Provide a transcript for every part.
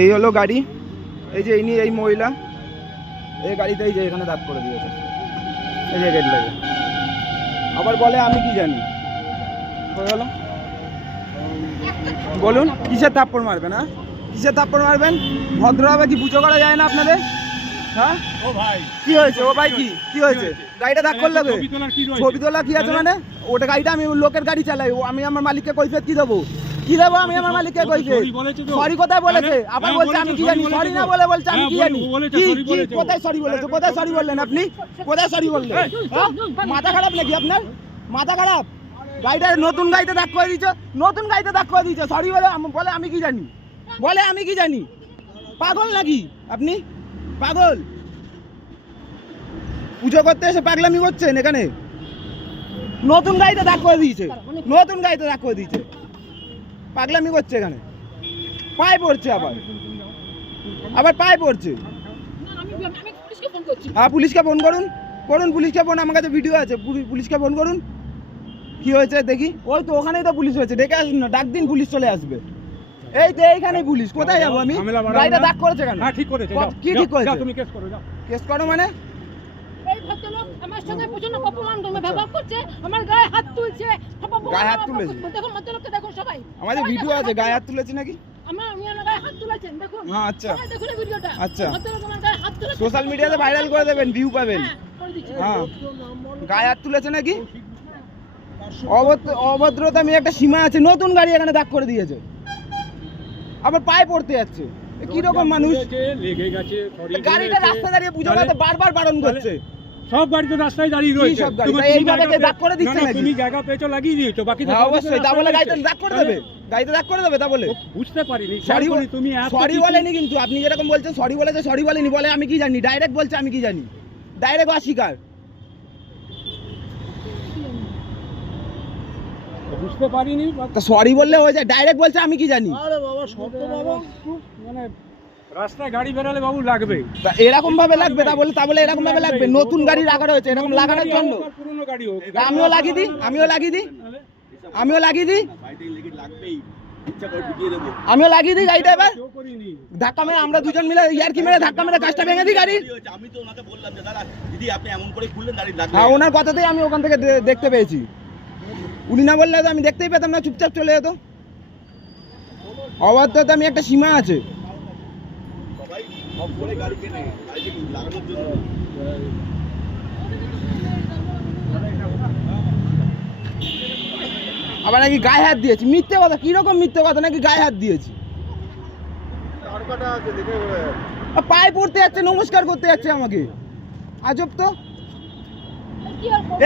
এই হলো গাড়ি, এই যে এই মহিলা এই গাড়িতে এই যে এখানে দাগ করে দিয়েছে, এই যে গেট লাগে। আবার বলে আমি কি জানি। হয়ে গেল, বলুন কিসের থাপ্পড় মারবেন? হ্যাঁ কিসের থাপ্পড় মারবেন? ভদ্রভাবে কি পুজো করা যায় না আপনাদের? হ্যাঁ ও ভাই কি হয়েছে? ও ভাই কি হয়েছে? গাড়িটা দাগ করলে ছবি তোলা কি আছে মানে? ওটা গাড়িটা আমি লোকের গাড়ি চালাই, আমি আমার মালিককে কৈফিয়ত কি দেবো? কি দেবো আমি আমার মালিককে কৈফিয়ত? সরি কোথায় বলেছে? আবার বলছে আমি কি জানি। সরি না বলে বলছে আমি কি জানি। কোথায় সরি বলেছে? কোথায় সরি বললেন আপনি? কোথায় সরি বললেন? মাথা খারাপ নাকি আপনার? মাথা খারাপ? গাড়িটা নতুন গাড়িতে দাগ করে দিয়েছে, নতুন গাড়িতে দাগ করে দিয়েছে। সরি বলে আমি কি জানি, বলে আমি কি জানি। পাগল নাকি আপনি? পাগল? পুজো করতে এসে পাগলামি করছেন এখানে? নতুন গাড়িতে দাগ করে দিয়েছে, নতুন গাড়িতে দাগ করে দিয়েছে, পাগলামি করছে এখানে। পায়ে পড়ছে, আবার পায়ে পড়ছে। হ্যাঁ পুলিশকে ফোন করুন, পুলিশকে ফোন। আমার কাছে ভিডিও আছে, পুলিশকে ফোন করুন। কি হয়েছে দেখি? ওই তো ওখানেই তো পুলিশ হয়েছে, ডেকে আসুন না, ডাক দিন, পুলিশ চলে আসবে। এই তো এইখানেই পুলিশ। কোথায় যাবো আমি? গাড়িটা দাগ করেছে কেন? হ্যাঁ ঠিক করেছে। কি ঠিক করেছে? তুমি কেস করো, যাও। কেস করো মানে? এই ভদ্রলোক আমার সঙ্গে প্রচন্ড অপমান ব্যবহার করছে, আমার গায়ে হাত তুলছে। গায়ে হাত তুলেছে? দেখুন ভদ্রলোককে দেখুন সবাই। আমাদের ভিডিও আছে, গায়ে হাত তুলেছে নাকি? উনি আমার গায়ে হাত তুলেছেন, দেখুন। হ্যাঁ আচ্ছা, দেখুন এই ভিডিওটা। আচ্ছা, ভদ্রলোক আমার গায়ে হাত তুলেছে। সোশ্যাল মিডিয়াতে ভাইরাল করে দেবেন, ভিউ পাবেন। করে দিচ্ছি। হ্যাঁ গায়ে হাত তুলেছে নাকি? অভদ্রতা আমি একটা সীমা আছে। নতুন গাড়ি এখানে দাগ করে দিয়েছে, আবার পায়ে পড়তে যাচ্ছে। কি রকম মানুষ? লেগে গেছে, গাড়িটা রাস্তা দাঁড়িয়ে পুজো করতে বারবার বারণ করছে। সব গাড়ি তো রাস্তায় দাঁড়িয়ে রয়েছে। সব গাড়ি এইভাবে দাগ করে দিচ্ছে নাকি? তুমি জায়গা পেয়েছো, লাগিয়ে দিয়েছো, বাকি তো অবশ্যই। তা বলে গাড়িতে দাগ করে দেবে? গাড়িতে দাগ করে দেবে তা বলে? বুঝতে পারিনি। তুমি সরি বলেনি কিন্তু, আপনি যেরকম বলছেন সরি বলেছে, সরি বলেনি, বলে আমি কি জানি। ডাইরেক্ট বলছে আমি কি জানি, ডাইরেক্ট অস্বীকার। বুঝতে পারিনি। তা সরি বললে হয়ে যায়, ডাইরেক্ট বলছে আমি কি জানি। আরে বাবা শত বাবা, মানে রাস্তায় গাড়ি বেরালে বাবু লাগবে। তা এরকম ভাবে লাগবে? তা বলে এরকম ভাবে লাগবে? নতুন গাড়ি রাখা হয়েছে, এরকম লাগানোর জন্য। পুরনো গাড়ি হোক, আমিও লাগিয়ে দিই, আমিও লাগিয়ে দিই, আমিও লাগিয়ে দিই, আমিও লাগিয়ে দিই গাড়িটা। এবার ধাক্কা মেরে আমরা দুজন মিলে ইয়ার কি মেরে ধাক্কা মেরে গাছটা ভেঙে দিই গাড়ি। আমি তো ওনাকে বললাম যে দাদা দিদি আপনি এমন করে খুললেন দাঁড়িয়ে লাগবে। হ্যাঁ ওনার কথাতেই আমি ওখান থেকে দেখতে পেয়েছি। উনি না বললে তো আমি দেখতেই পেতাম না, চুপচাপ চলে যেত। অবাধ্যতা আমি একটা সীমা আছে। সবাই সব করে গাড়ি কেনে, গাড়ি লাগানোর জন্য। আবার নাকি গায়ে হাত দিয়েছি, মিথ্যে কথা। কিরকম মিথ্যে কথা? নাকি গায়ে হাত দিয়েছি? পায়ে পড়তে যাচ্ছে, নমস্কার করতে যাচ্ছে আমাকে। আজব তো।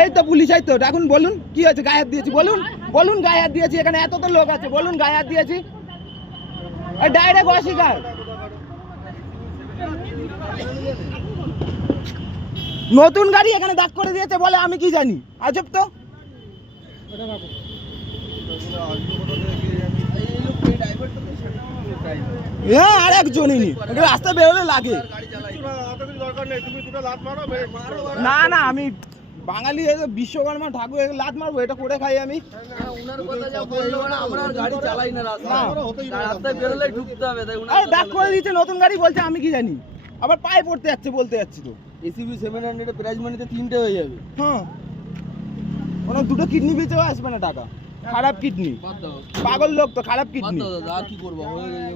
এই তো পুলিশ, এই তো এখন বলুন কি হয়েছে? গায়ে হাত দিয়েছি বলুন, বলুন গায়ে হাত দিয়েছি। এখানে এত তো লোক আছে, বলুন গায়ে হাত দিয়েছি। ডাইরেক্ট অস্বীকার। নতুন গাড়ি এখানে দাগ করে দিয়েছে, বলে আমি কি জানি। আজব তো। হ্যাঁ আর একজনই নি, রাস্তা বেরোলে লাগে। না না আমি বাঙালি, বিশ্বকর্মা ঠাকুর লাত মারবো? এটা করে খাই আমি। দাগ করে দিচ্ছে নতুন গাড়ি, বলছে আমি কি জানি। আবার পায়ে পড়তে যাচ্ছে, বলতে যাচ্ছি তো। এসিবি 700 প্রাইজ মানিতে 3টে হয়ে যাবে। হ্যাঁ ওনার 2টো কিডনি বেচেও আসবে না টাকা। খারাপ কিডনি, পাগল লোক তো, খারাপ কিডনি। আর কি করবো?